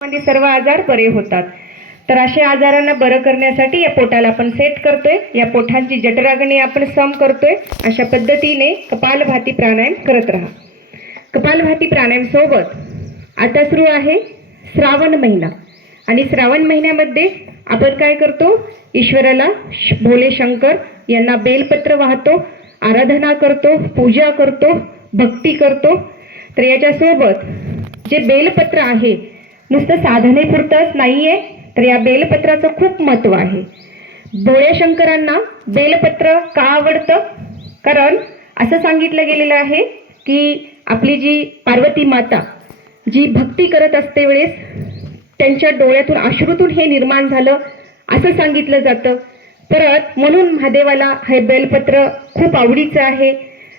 मध्ये सर्व आजार बरे होतात। तर अशा आजारांना बरं करण्यासाठी या पोटाला आपण सेट करतोय, या पोटांची जठराग्नी आपण सम करतोय। अशा पद्धतीने कपालभाती प्राणायाम करत राहा। कपालभाती प्राणायाम सोबत आता सुरू आहे श्रावण महिना आणि श्रावण महिन्यामध्ये आपण काय करतो, ईश्वराला भोले शंकर यांना बेलपत्र वाहतो, आराधना करतो, पूजा करतो, भक्ती करतो। तर याच्या सोबत जे बेलपत्र आहे नुसतं साधनेपुरतंच नाहीये, तर या बेलपत्राचं खूप महत्त्व आहे। भोळे शंकरांना बेलपत्र का आवडतं? कारण असं सांगितलं गेलेलं आहे की आपली जी पार्वती माता जी भक्ती करत असते वेळेस त्यांच्या डोळ्यातून अश्रूतून हे निर्माण झालं असं सांगितलं जातं। परत म्हणून महादेवाला हे बेलपत्र खूप आवडीचं आहे।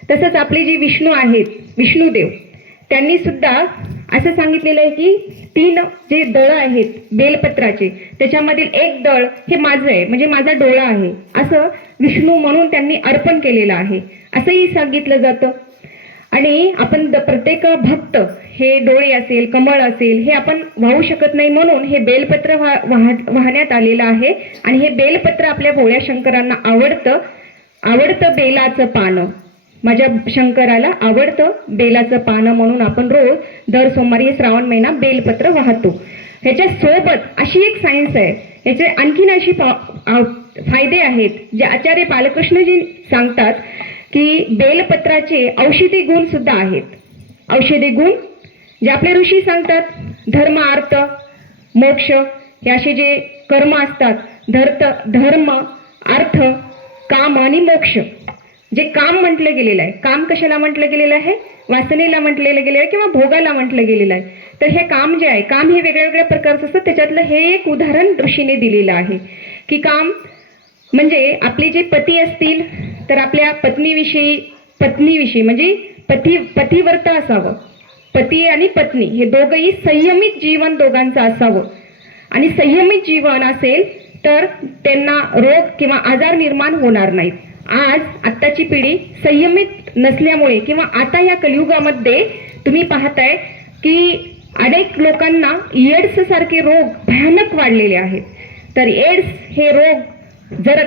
तसंच आपले जी विष्णू आहेत, विष्णुदेव, त्यांनी सुद्धा असं सांगितलेलं आहे की 3 जे दळ आहेत बेलपत्राचे त्याच्यामधील एक दळ हे माझं आहे, म्हणजे माझा डोळा आहे, असं विष्णू म्हणून त्यांनी अर्पण केलेलं आहे असंही सांगितलं जातं। आणि आपण प्रत्येक भक्त हे डोळे असेल, कमळ असेल हे आपण वाहू शकत नाही, म्हणून हे बेलपत्र वाहण्यात आलेलं आहे। आणि हे बेलपत्र आपल्या भोळ्या शंकरांना आवडतं बेलाचं पानं, माझ्या शंकराला आवडतं बेलाचं पानं, म्हणून आपण रोज दर सोमवारी श्रावण महिना बेलपत्र वाहतो। ह्याच्या सोबत अशी एक सायन्स आहे, याचे आणखीन अशी फायदे आहेत जे आचार्य बालकृष्णजी सांगतात की बेलपत्राचे औषधी गुण सुद्धा आहेत। औषधी गुण जे आपले ऋषी सांगतात, धर्म अर्थ मोक्ष हे असे जे कर्म असतात, धर्म अर्थ काम आणि मोक्ष, जे काम म्हटलं गेलेलं आहे, काम कशाला म्हटलं गेलेलं आहे, वासनेला म्हटलेलं गेलेलं आहे किंवा भोगाला म्हटलं गेलेलं आहे। तर हे काम जे आहे, काम हे वेगळ्या प्रकारचं असतं, त्याच्यातलं हे एक उदाहरण ऋषीने दिलेलं आहे की काम म्हणजे आपले जे पती असतील तर आपल्या पत्नीविषयी म्हणजे पतिव्रत असावं, पती आणि पत्नी हे दोघंही संयमित जीवन दोघांचं असावं। आणि संयमित जीवन असेल तर त्यांना रोग किंवा आजार निर्माण होणार नाहीत। आज आत्ताची पिढी संयमित नसल्यामुळे किंवा आता या कलियुगामध्ये तुम्ही पाहताय की अनेक लोकांना एड्स सारखे रोग भयानक वाढलेले आहेत। तर एड्स हे रोग जर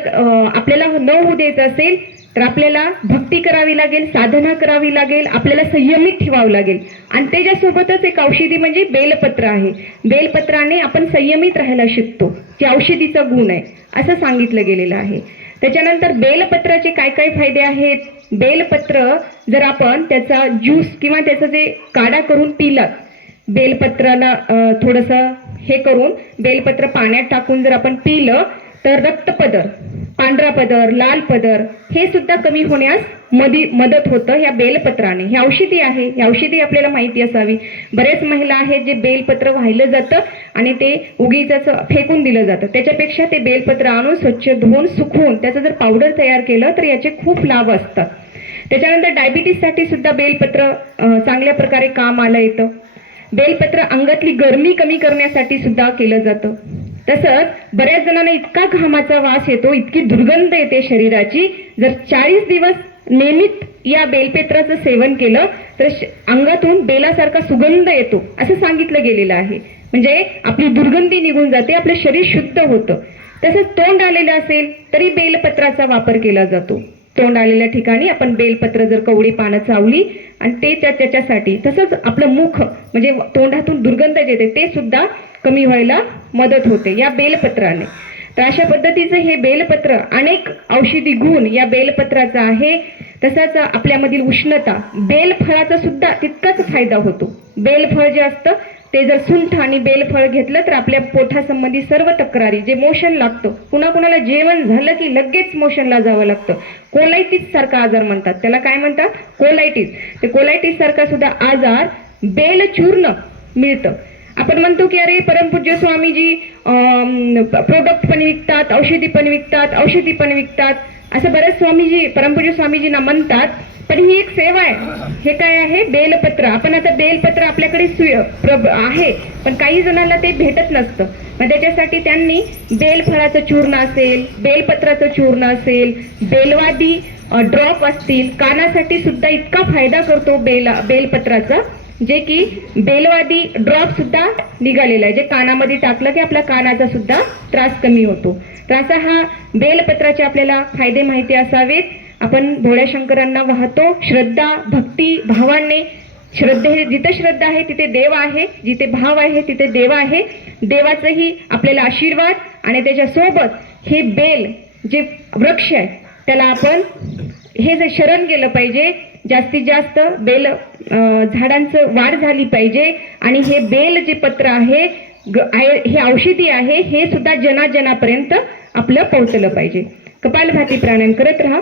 आपल्याला न होऊ द्यायचं असेल तर आपल्याला भक्ती करावी लागेल, साधना करावी लागेल, आपल्याला संयमित ठेवावं लागेल। आणि त्याच्यासोबतच एक औषधी म्हणजे बेलपत्र आहे। बेलपत्राने आपण संयमित राहायला शिकतो, जे औषधीचा गुण आहे असं सांगितलं गेलेलं आहे। त्याच्यानंतर बेलपत्राचे काय काय फायदे आहेत? बेलपत्र जर आपण त्याचा ज्यूस किंवा त्याचं जे काढा करून पिलं, बेलपत्राला थोडंसं हे करून बेलपत्र पाण्यात टाकून जर आपण पिलं तर रक्तपदर, पांढरा पदर, लाल पदर हे सुद्धा कमी होण्यास मदत होतं ह्या बेलपत्राने। हे औषधी आहे, ही औषधी आपल्याला माहिती असावी। बरेच महिला आहेत जे बेलपत्र वाहिलं जातं आणि ते उगीच फेकून दिलं जातं, त्याच्यापेक्षा ते बेलपत्र आणून स्वच्छ धुवून सुकवून त्याचं जर पावडर तयार केलं तर याचे खूप लाभ असतात। त्याच्यानंतर डायबिटीससाठी सुद्धा बेलपत्र चांगल्या प्रकारे कामाला येतं। बेलपत्र अंगातली गरमी कमी करण्यासाठी सुद्धा केलं जातं। तसंच बऱ्याच जणांना इतका घामाचा वास येतो, इतकी दुर्गंध येते शरीराची, जर 40 दिवस नियमित या बेलपत्राचं सेवन केलं तर अंगातून बेलासारखा सुगंध येतो असं सांगितलं गेलेलं आहे। म्हणजे आपली दुर्गंधी निघून जाते, आपलं शरीर शुद्ध होतं। तसंच तोंड आलेलं असेल तरी बेलपत्राचा वापर केला जातो। तोंड आलेल्या ठिकाणी आपण बेलपत्र जर कवडी पानं चावली आणि ते त्याच्यासाठी, तसंच आपलं मुख म्हणजे तोंडातून दुर्गंध येते ते सुद्धा कमी व्हायला मदत होते या बेलपत्राने। तर अशा पद्धतीचं हे बेलपत्र अनेक औषधी गुण या बेलपत्राचा आहे। तसंच आपल्यामधील उष्णता, बेलफळाचा सुद्धा तितकाच फायदा होतो। बेलफळ जे असतं ते जर सुंठ आणि बेलफळ घेतलं तर आपल्या पोटासंबंधी सर्व तक्रारी, जे मोशन लागतं, कुणाकुणाला जेवण झालं की लगेच मोशनला जावं लागतं, कोलायटिस सारखा आजार म्हणतात त्याला, काय म्हणतात, कोलायटिस, ते कोलायटिस सारखा सुद्धा आजार बेलचूर्ण मिळतं। आपण म्हणतो की अरे परमपूज्य स्वामीजी प्रोडक्ट पण विकतात, औषधी पण विकतात, असं बरेच स्वामीजी परमपूज्य स्वामीजींना म्हणतात, पण ही एक सेवा आहे। हे काय आहे? बेलपत्र। आपण आता बेलपत्र आपल्याकडे आहे पण काही जणांना ते भेटत नसतं, मग त्याच्यासाठी त्यांनी बेलफळाचं चूर्ण असेल, बेलपत्राचं चूर्ण असेल, बेलवादी ड्रॉप असतील, कानासाठी सुद्धा इतका फायदा करतो बेलपत्राचा जे की बेलवादी ड्रॉप सुद्धा निघालेला आहे, जे कानामध्ये टाकलं की आपल्या कानाचा सुद्धा त्रास कमी होतो. तर असा हा बेलपत्राचे आपल्याला फायदे माहिती असावेत. आपण भोळ्या शंकरांना वाहतो श्रद्धा भक्ती भावाने. जिथे श्रद्धा आहे तिथे देव आहे, जिथे भाव आहे तिथे देव आहे. देवाचंही आपल्याला आशीर्वाद आणि त्याच्यासोबत हे बेल जे वृक्ष आहे त्याला आपण हे जे शरण गेलं पाहिजे. जास्तीत जास्त बेल झाडांचं वाढ झाली पाहिजे आणि हे बेल जे पत्र आहे हे औषधी आहे, हे सुद्धा जनाजनापर्यंत आपलं पोहोचलं पाहिजे. कपालभाती प्राणायाम करत राहा.